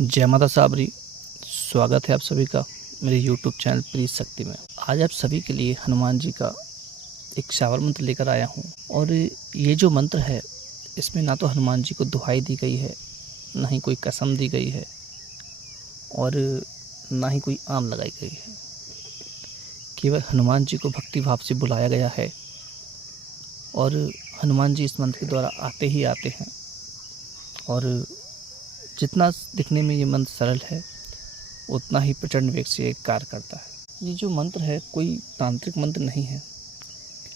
जय माता साबरी। स्वागत है आप सभी का मेरे YouTube चैनल प्रीत शक्ति में। आज आप सभी के लिए हनुमान जी का एक श्रावण मंत्र लेकर आया हूँ। और ये जो मंत्र है इसमें ना तो हनुमान जी को दुहाई दी गई है, ना ही कोई कसम दी गई है और ना ही कोई आम लगाई गई है। केवल हनुमान जी को भक्ति भाव से बुलाया गया है और हनुमान जी इस मंत्र के द्वारा आते ही आते हैं। और जितना दिखने में ये मंत्र सरल है उतना ही प्रचंड वेग से कार्य करता है। ये जो मंत्र है कोई तांत्रिक मंत्र नहीं है,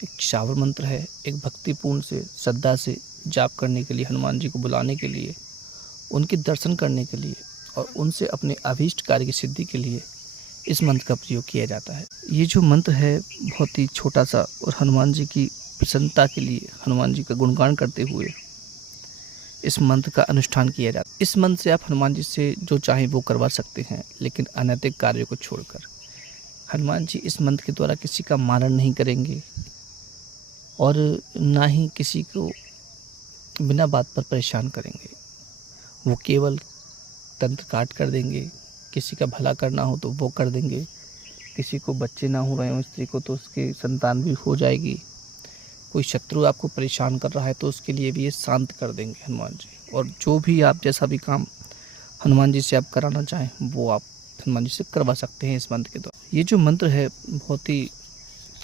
एक श्रावण मंत्र है। एक भक्तिपूर्ण से श्रद्धा से जाप करने के लिए, हनुमान जी को बुलाने के लिए, उनके दर्शन करने के लिए और उनसे अपने अभीष्ट कार्य की सिद्धि के लिए इस मंत्र का प्रयोग किया जाता है। ये जो मंत्र है बहुत ही छोटा सा और हनुमान जी की प्रसन्नता के लिए, हनुमान जी का गुणगान करते हुए इस मंत्र का अनुष्ठान किया जाता है। इस मंत्र से आप हनुमान जी से जो चाहें वो करवा सकते हैं, लेकिन अनैतिक कार्यों को छोड़कर। हनुमान जी इस मंत्र के द्वारा किसी का मारण नहीं करेंगे और ना ही किसी को बिना बात पर परेशान करेंगे। वो केवल तंत्र काट कर देंगे। किसी का भला करना हो तो वो कर देंगे। किसी को बच्चे ना हो रहे हो स्त्री को तो उसके संतान भी हो जाएगी। कोई शत्रु आपको परेशान कर रहा है तो उसके लिए भी ये शांत कर देंगे हनुमान जी। और जो भी आप जैसा भी काम हनुमान जी से आप कराना चाहें वो आप हनुमान जी से करवा सकते हैं इस मंत्र के द्वारा। ये जो मंत्र है बहुत ही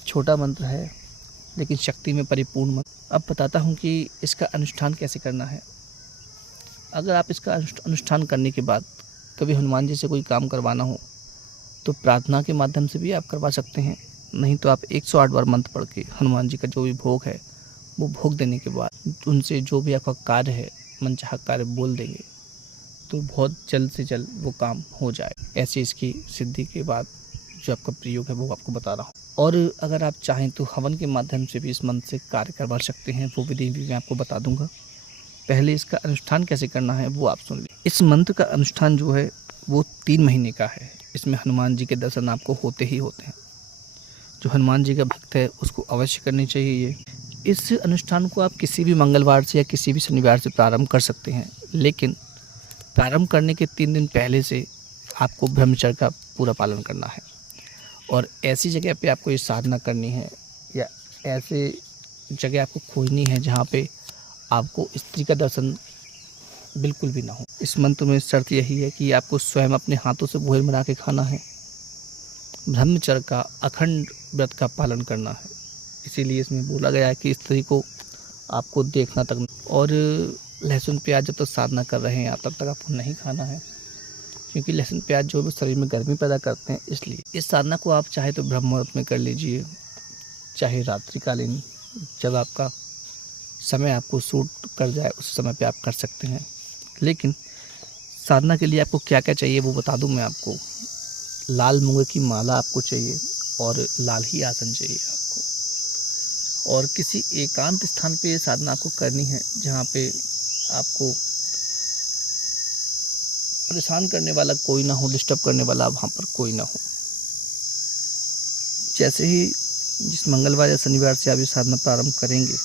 छोटा मंत्र है लेकिन शक्ति में परिपूर्ण मंत्र। अब बताता हूँ कि इसका अनुष्ठान कैसे करना है। अगर आप इसका अनुष्ठान करने के बाद कभी हनुमान जी से कोई काम करवाना हो तो प्रार्थना के माध्यम से भी आप करवा सकते हैं, नहीं तो आप 108 बार मंत्र पढ़ के हनुमान जी का जो भी भोग है वो भोग देने के बाद उनसे जो भी आपका कार्य है, मनचाहा कार्य बोल देंगे तो बहुत जल्द से जल्द वो काम हो जाए। ऐसे इसकी सिद्धि के बाद जो आपका प्रयोग है वो आपको बता रहा हूँ। और अगर आप चाहें तो हवन के माध्यम से भी इस मंत्र से कार्य करवा सकते हैं, वो विधि भी मैं आपको बता दूंगा। पहले इसका अनुष्ठान कैसे करना है वो आप सुन लीजिए। इस मंत्र का अनुष्ठान जो है वो 3 महीने का है। इसमें हनुमान जी के दर्शन आपको होते ही होते हैं। जो हनुमान जी का भक्त है उसको अवश्य करनी चाहिए ये। इस अनुष्ठान को आप किसी भी मंगलवार से या किसी भी शनिवार से प्रारंभ कर सकते हैं, लेकिन प्रारंभ करने के 3 दिन पहले से आपको ब्रह्मचर्य का पूरा पालन करना है। और ऐसी जगह पे आपको ये साधना करनी है या ऐसे जगह आपको खोजनी है जहाँ पे आपको स्त्री का दर्शन बिल्कुल भी ना हो। इस मंत्र में शर्त यही है कि आपको स्वयं अपने हाथों से भोजन बना के खाना है, ब्रह्मचर्य का अखंड व्रत का पालन करना है। इसीलिए इसमें बोला गया है कि स्त्री को आपको देखना तक, और लहसुन प्याज जब तक साधना कर रहे हैं आप तब तक आपको नहीं खाना है, क्योंकि लहसुन प्याज जो भी शरीर में गर्मी पैदा करते हैं। इसलिए इस साधना को आप चाहे तो ब्रह्म मुहूर्त में कर लीजिए, चाहे रात्रिकालीन जब आपका समय आपको सूट कर जाए उस समय पे आप कर सकते हैं। लेकिन साधना के लिए आपको क्या क्या चाहिए वो बता दूं मैं आपको। लाल मूंगे की माला आपको चाहिए और लाल ही आसन चाहिए आपको। और किसी एकांत स्थान पे साधना आपको करनी है जहाँ पे आपको परेशान करने वाला कोई ना हो, डिस्टर्ब करने वाला वहाँ पर कोई ना हो। जैसे ही जिस मंगलवार या शनिवार से आप ये साधना प्रारंभ करेंगे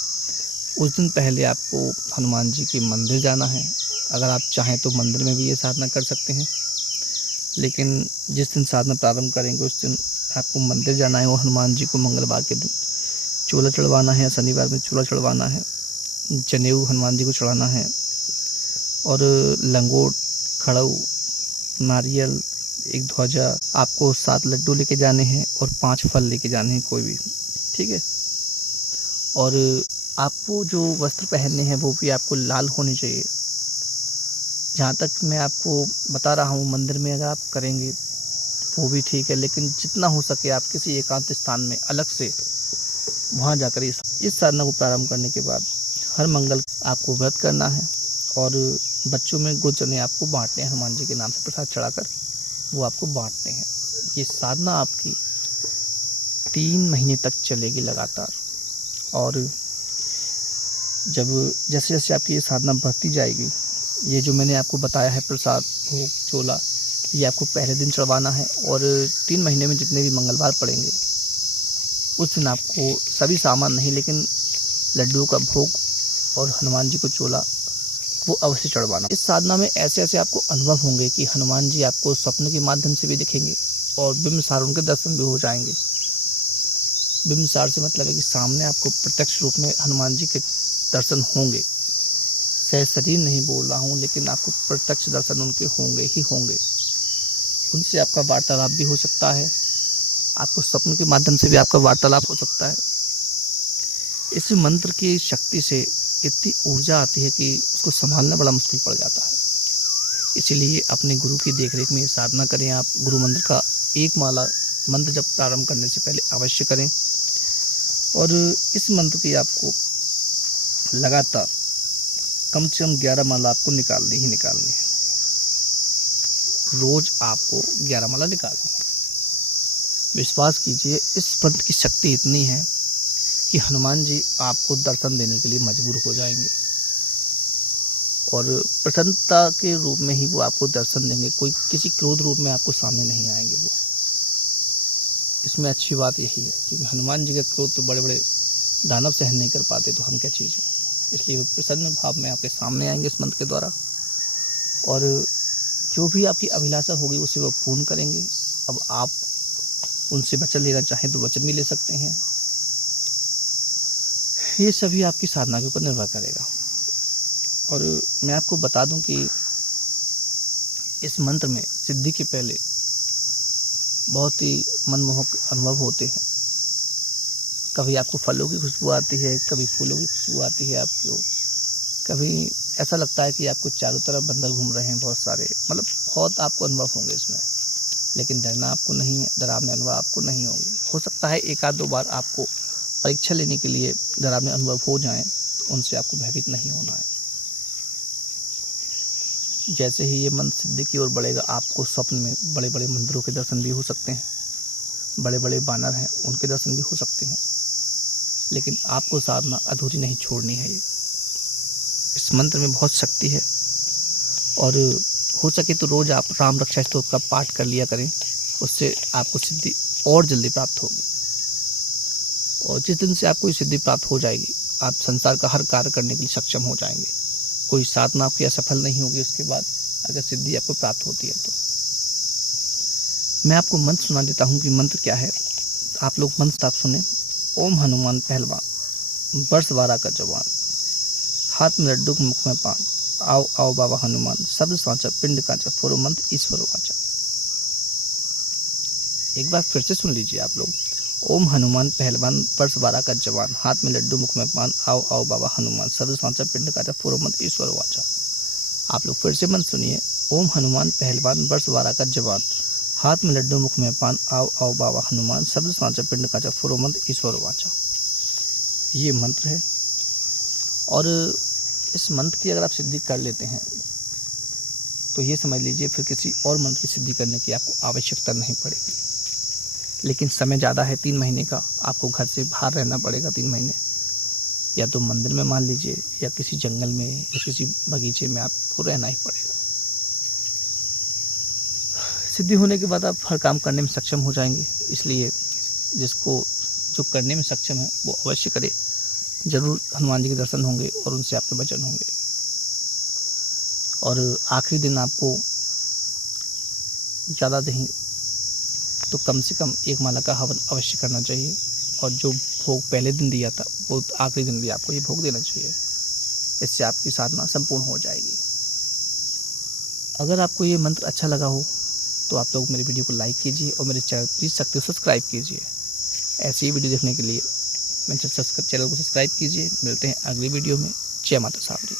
उस दिन पहले आपको हनुमान जी के मंदिर जाना है। अगर आप चाहें तो मंदिर में भी ये साधना कर सकते हैं, लेकिन जिस दिन साधना प्रारंभ करेंगे उस दिन आपको मंदिर जाना है। वो हनुमान जी को मंगलवार के दिन चोला चढ़वाना है, शनिवार में चोला चढ़वाना है, जनेऊ हनुमान जी को चढ़ाना है और लंगोट, खड़ऊ, नारियल, एक ध्वजा, आपको 7 लड्डू लेके जाने हैं और 5 फल लेके जाने हैं कोई भी, ठीक है। और आपको जो वस्त्र पहनने हैं वो भी आपको लाल होने चाहिए। जहाँ तक मैं आपको बता रहा हूँ मंदिर में अगर आप करेंगे वो भी ठीक है, लेकिन जितना हो सके आप किसी एकांत स्थान में अलग से वहाँ जाकर इस साधना को प्रारंभ करने के बाद हर मंगल आपको व्रत करना है और बच्चों में गुड़ चने आपको बांटने हैं। हनुमान जी के नाम से प्रसाद चढ़ाकर वो आपको बांटने हैं। ये साधना आपकी 3 महीने तक चलेगी लगातार। और जब जैसे जैसे आपकी ये साधना बढ़ती जाएगी, ये जो मैंने आपको बताया है प्रसाद, भोग, चोला, ये आपको पहले दिन चढ़वाना है और 3 महीने में जितने भी मंगलवार पड़ेंगे उस दिन आपको सभी सामान नहीं लेकिन लड्डुओं का भोग और हनुमान जी को चोला वो अवश्य चढ़वाना। इस साधना में ऐसे ऐसे आपको अनुभव होंगे कि हनुमान जी आपको स्वप्न के माध्यम से भी दिखेंगे और बिंबसार उनके दर्शन भी हो जाएंगे। बिंबसार से मतलब है कि सामने आपको प्रत्यक्ष रूप में हनुमान जी के दर्शन होंगे। शरीर नहीं बोल रहा हूँ, लेकिन आपको प्रत्यक्ष दर्शन उनके होंगे ही होंगे। उनसे आपका वार्तालाप भी हो सकता है, आपको स्वप्न के माध्यम से भी आपका वार्तालाप हो सकता है। इस मंत्र की शक्ति से इतनी ऊर्जा आती है कि उसको संभालना बड़ा मुश्किल पड़ जाता है। इसीलिए अपने गुरु की देखरेख में साधना करें। आप गुरु मंत्र का एक माला मंत्र जब प्रारंभ करने से पहले अवश्य करें। और इस मंत्र की आपको लगातार कम से कम 11 माला आपको निकालनी ही निकालनी है। रोज आपको 11 माला निकालनी है। विश्वास कीजिए, इस मंत्र की शक्ति इतनी है कि हनुमान जी आपको दर्शन देने के लिए मजबूर हो जाएंगे और प्रसन्नता के रूप में ही वो आपको दर्शन देंगे। कोई किसी क्रोध रूप में आपको सामने नहीं आएंगे। वो इसमें अच्छी बात यही है क्योंकि हनुमान जी का क्रोध तो बड़े बड़े दानव सहन नहीं कर पाते, तो हम क्या चीज़ है। इसलिए वो प्रसन्न भाव में आपके सामने आएंगे इस मंत्र के द्वारा और जो भी आपकी अभिलाषा होगी उसे वो पूर्ण करेंगे। अब आप उनसे वचन लेना चाहें तो वचन भी ले सकते हैं। ये सभी आपकी साधना के ऊपर निर्भर करेगा। और मैं आपको बता दूं कि इस मंत्र में सिद्धि के पहले बहुत ही मनमोहक अनुभव होते हैं। कभी आपको फलों की खुशबू आती है, कभी फूलों की खुशबू आती है आपको, कभी ऐसा लगता है कि आपको चारों तरफ बंदर घूम रहे हैं बहुत सारे। मतलब बहुत आपको अनुभव होंगे इसमें, लेकिन डरना आपको नहीं है, डरावने अनुभव आपको नहीं होंगे। हो सकता है एक आध दो बार आपको परीक्षा लेने के लिए डरावने अनुभव हो जाएं, तो उनसे आपको भयभीत नहीं होना है। जैसे ही ये मंत्र सिद्धि की ओर बढ़ेगा, आपको स्वप्न में बड़े बड़े मंदिरों के दर्शन भी हो सकते हैं, बड़े बड़े बानर हैं उनके दर्शन भी हो सकते हैं। लेकिन आपको साधना अधूरी नहीं छोड़नी है। इस मंत्र में बहुत शक्ति है और हो सके तो रोज़ आप राम रक्षा स्तोत्र का पाठ कर लिया करें, उससे आपको सिद्धि और जल्दी प्राप्त होगी। और जिस दिन से आपको ये सिद्धि प्राप्त हो जाएगी, आप संसार का हर कार्य करने के लिए सक्षम हो जाएंगे। कोई साधना आपकी असफल नहीं होगी उसके बाद, अगर सिद्धि आपको प्राप्त होती है तो। मैं आपको मंत्र सुना देता हूँ कि मंत्र क्या है। आप लोग मंत्र आप सुने। ओम हनुमान पहलवान, वर्ष 12 का जवान, हाथ में लड्डू मुख में पान, आओ आओ बाबा हनुमान, शब्द सांचा पिंड कांचा, फोरो मंत्र ईश्वर वाचा। एक बार फिर से सुन लीजिए आप लोग। ओम हनुमान पहलवान, वर्ष 12 का जवान, हाथ में लड्डू मुख में पान, आओ आओ बाबा हनुमान, शब्द सांचा पिंड कांचा, फोरो मंत्र ईश्वर वाचा। आप लोग फिर से मंत्र सुनिए। ओम हनुमान पहलवान, वर्ष 12 का जवान, हाथ में लड्डू मुख में पान, आओ आओ बाबा हनुमान, शब्द सांचा पिंड कांचा, फोरो मंत्र ईश्वर वाचा। ये मंत्र है और इस मंत्र की अगर आप सिद्धि कर लेते हैं तो ये समझ लीजिए फिर किसी और मंत्र की सिद्धि करने की आपको आवश्यकता नहीं पड़ेगी। लेकिन समय ज़्यादा है, 3 महीने का आपको घर से बाहर रहना पड़ेगा। 3 महीने या तो मंदिर में मान लीजिए या किसी जंगल में या किसी बगीचे में आपको रहना ही पड़ेगा। सिद्धि होने के बाद आप हर काम करने में सक्षम हो जाएंगे। इसलिए जिसको जो करने में सक्षम है वो अवश्य करे। जरूर हनुमान जी के दर्शन होंगे और उनसे आपके वचन होंगे। और आखिरी दिन आपको ज़्यादा नहीं तो कम से कम 1 माला का हवन अवश्य करना चाहिए। और जो भोग पहले दिन दिया था वो आखिरी दिन भी आपको ये भोग देना चाहिए। इससे आपकी साधना संपूर्ण हो जाएगी। अगर आपको ये मंत्र अच्छा लगा हो तो आप लोग मेरी वीडियो को लाइक कीजिए और मेरे चैनल प्लीज शक्ति को सब्सक्राइब कीजिए। ऐसी ही वीडियो देखने के लिए मेरे चैनल को सब्सक्राइब कीजिए। मिलते हैं अगली वीडियो में। जय माता सावरी।